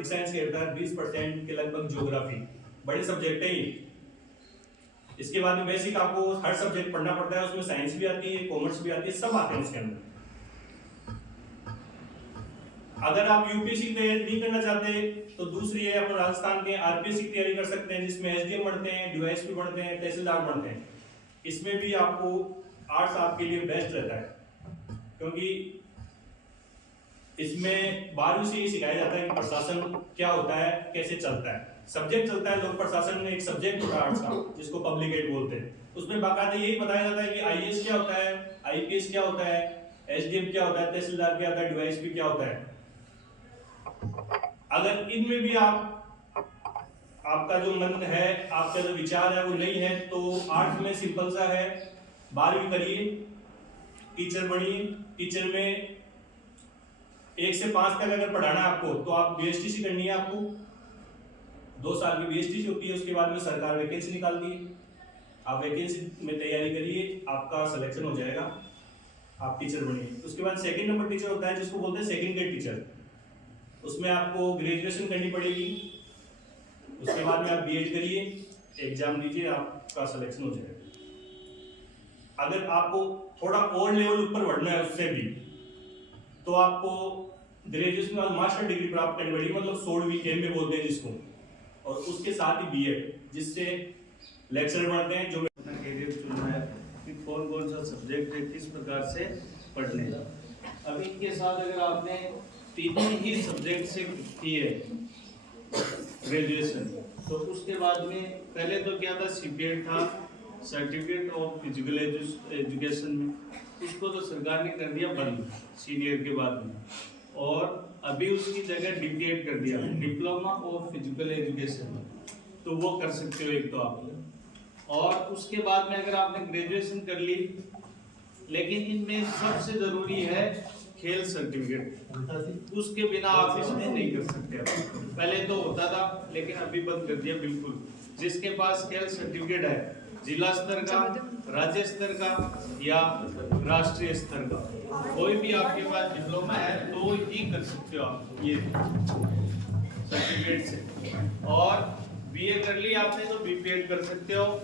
Political science के होता है 20% के लगभग ज्योग्राफी, बड़े सब्जेक्ट है ये। इसके बाद में बेसिक आपको हर सब्जेक्ट पढ़ना पड़ता है, उसमें साइंस भी आती है, कॉमर्स भी आती है, सब आते हैं इसके अंदर। अगर आप यूपीएससी की तैयारी नहीं करना चाहते तो दूसरी है अपन राजस्थान के आरपीएससी की तैयारी कर सकते हैं, जिसमें एसडीएम बनते हैं, डीवाईएसपी बनते हैं, तहसीलदार बनते हैं। इसमें भी आपको आर्ट्स आपके लिए बेस्ट रहता है, क्योंकि इसमें 12वीं से ये सिखाया जाता है कि प्रशासन क्या होता है, कैसे चलता है। सब्जेक्ट चलता है लोक प्रशासन में, एक सब्जेक्ट होता है आर्ट्स का जिसको पब्लिक एड बोलते हैं। उसमें बाकायदा यही बताया जाता है कि आईएएस क्या होता है, आईपीएस क्या होता है, एसडीएम क्या होता है, तहसीलदार क्या होता है, डीवाईएसपी क्या होता है। अगर इनमें भी आपका जो मन है, आपका जो विचार है वो नहीं है, तो आर्ट्स में सिंपल सा है, 12वीं करिए, टीचर बनिए। टीचर में 1 से 5 तक अगर पढ़ाना आपको तो आप बीएसटीसी करनी है, आपको 2 साल की बीएसटीसी होती है। उसके बाद में सरकार वैकेंसी निकालती है, आप वैकेंसी में तैयारी करिए, आपका सिलेक्शन हो जाएगा, आप टीचर बनिए। उसके बाद सेकंड नंबर टीचर होता है जिसको बोलते हैं सेकंड ग्रेड टीचर। उसमें आपको ग्रेजुएशन करनी पड़ेगी, उसके बाद में आप बीएड करिए, एग्जाम दीजिए, आपका सिलेक्शन हो जाएगा। अगर आपको थोड़ा और लेवल ऊपर बढ़ना है उससे भी, तो आपको ग्रेजुएशन के बाद मास्टर डिग्री प्राप्त करनी पड़ेगी, मतलब 16वीं एमए बोलते हैं जिसको, और उसके साथ ही बीएड, जिससे लेक्चरर बनते हैं। जो अपना कैरियर चुनना है कि कौन कौन सा सब्जेक्ट है, किस प्रकार से पढ़ने हैं। अब इनके साथ अगर आपने तीनों ही सब्जेक्ट से की है ग्रेजुएशन, तो उसके बाद में पहले तो क्या था, सीपीएड था, सर्टिफिकेट ऑफ फिजिकल एजुकेशन में, उसको तो सरकार ने कर दिया बंद सीनियर के बाद में, और अभी उसकी जगह डीपीएड कर दिया, डिप्लोमा ऑफ फिजिकल एजुकेशन, तो वो कर सकते हो एक तो आप। और उसके बाद में अगर आपने ग्रेजुएशन कर ली, लेकिन इनमें सबसे जरूरी है खेल सर्टिफिकेट, उसके बिना आप इसमें नहीं कर सकते। पहले तो होता था लेकिन अभी बंद कर दिया बिल्कुल। जिसके पास खेल सर्टिफिकेट है, जिला स्तर का, राज्य स्तर का या राष्ट्रीय स्तर का, कोई भी आपके पास डिप्लोमा है तो ही कर सकते हो आप ये सर्टिफिकेट से। और बीए कर ली आपने तो बीपीएड कर सकते हो।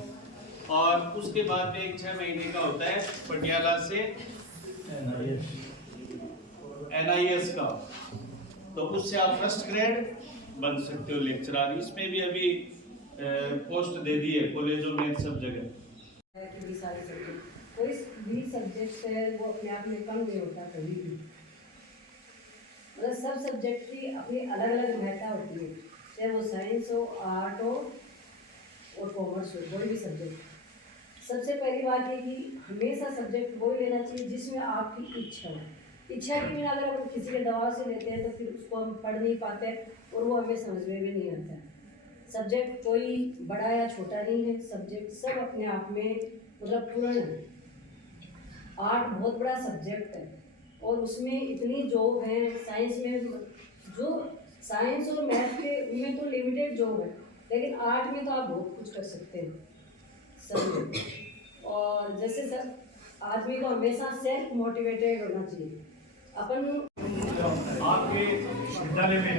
और उसके बाद में एक 6 महीने का होता है पटियाला से एनआईएस का, तो उससे आप फर्स्ट ग्रेड बन सकते हो लेक्चरर। इसमें भी अभी पोस्ट दे दी है कॉलेजों में सब जगह। कोई भी सब्जेक्ट है वो अपने आप में कम नहीं होता कभी भी, मतलब सब सब्जेक्ट की अपनी अलग अलग महत्ता होती है, चाहे वो साइंस हो, आर्ट हो और कॉमर्स हो, कोई भी सब्जेक्ट। सबसे पहली बात ये कि हमेशा सब्जेक्ट वो लेना चाहिए जिसमें आपकी इच्छा हो। इच्छा के बिना अगर हम किसी के दबाव से लेते हैं तो फिर उसको हम पढ़ नहीं पाते और वो हमें समझ में भी नहीं आता। सब्जेक्ट कोई बड़ा या छोटा नहीं है, सब्जेक्ट सब अपने आप में मतलब पूर्ण है। आर्ट बहुत बड़ा सब्जेक्ट है और उसमें इतनी जॉब है, साइंस में जो साइंस और मैथ के में तो लिमिटेड जॉब है, लेकिन आर्ट में तो आप बहुत कुछ कर सकते हैं सब। और जैसे सर आदमी को हमेशा सेल्फ मोटिवेटेड होना चाहिए। अपन आपके विद्यालय में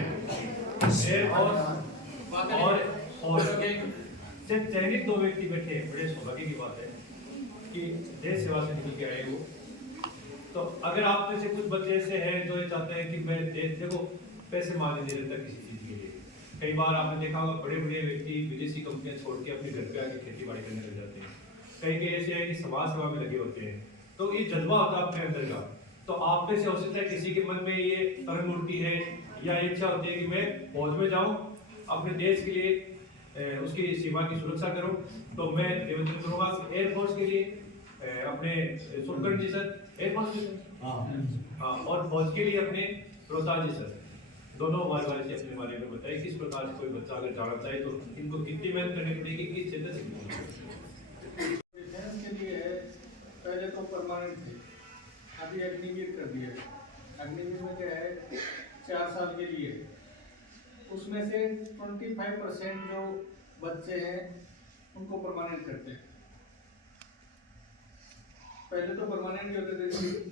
और सिर्फ चयनित 2 व्यक्ति बैठे, बड़े सौभाग्य की बात है कि देश सेवा से निकल के आए वो। तो अगर आप में से कुछ बच्चे ऐसे हैं जो ये चाहते हैं कि मैं देखो पैसे मांगने नहीं रहता किसी चीज के लिए। कई बार आपने देखा होगा बड़े बड़े व्यक्ति विदेशी कंपनियां छोड़ के अपने घर पे आके खेती बाड़ी करने लग जाते हैं। कई ऐसे हैं कि समाज सेवा में लगे होते हैं, तो ये जज्बा होता है अपने अंदर का। तो आप में से हो सकता है किसी के मन में ये तरंग उठती है या इच्छा होती है कि मैं फौज में जाऊं, अपने देश के लिए उसकी सीमा की सुरक्षा करूं, तो मैं निवेदन करूंगा एयरफोर्स के लिए अपने सुलकर्ण जी सर, एयरफोर्स हाँ, और फौज के लिए अपने रोहतास जी सर, दोनों हमारे बारे से अपने बारे में बताइए किस प्रकार से कोई बच्चा अगर जाना चाहे तो इनको कितनी मेहनत करनी पड़ेगी, किस क्षेत्र से। डिफेंस के लिए है, पहले तो परमानेंट थे, अभी अग्निवीर कर दिया। अग्निवीर में क्या है 4 साल के लिए, उसमें से 25% जो बच्चे हैं उनको परमानेंट करते हैं। पहले तो परमानेंट होते थे,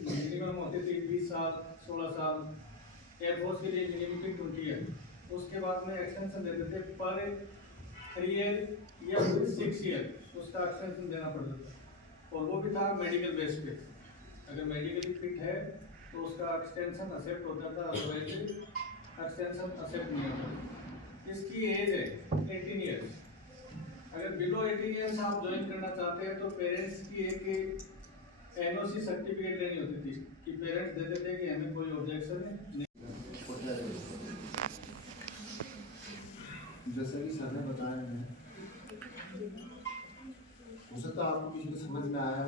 मिनिमम होते थे 20 साल 16 साल। एयरफोर्स के लिए मिनिमम 20 है, उसके बाद में एक्सटेंशन देते थे पर 3 ईयर या 6 ईयर उसका एक्सटेंशन देना पड़ता था, और वो भी था मेडिकल बेस पे। अगर मेडिकली फिट है तो उसका एक्सटेंशन एक्सेप्ट होता था, अदरवाइज एक्सटेंशन एक्सेप्ट नहीं होता। इसकी एज है 18 ईयर्स। अगर बिलो 18 ईयर्स आप ज्वाइन करना चाहते हैं तो पेरेंट्स की एक एनओसी सर्टिफिकेट लेनी होती थी कि पेरेंट्स देते थे कि हमें कोई ऑब्जेक्शन नहीं। जैसे कि सर ने बताया है, हो सकता है आपको किसी को समझ में आया हो।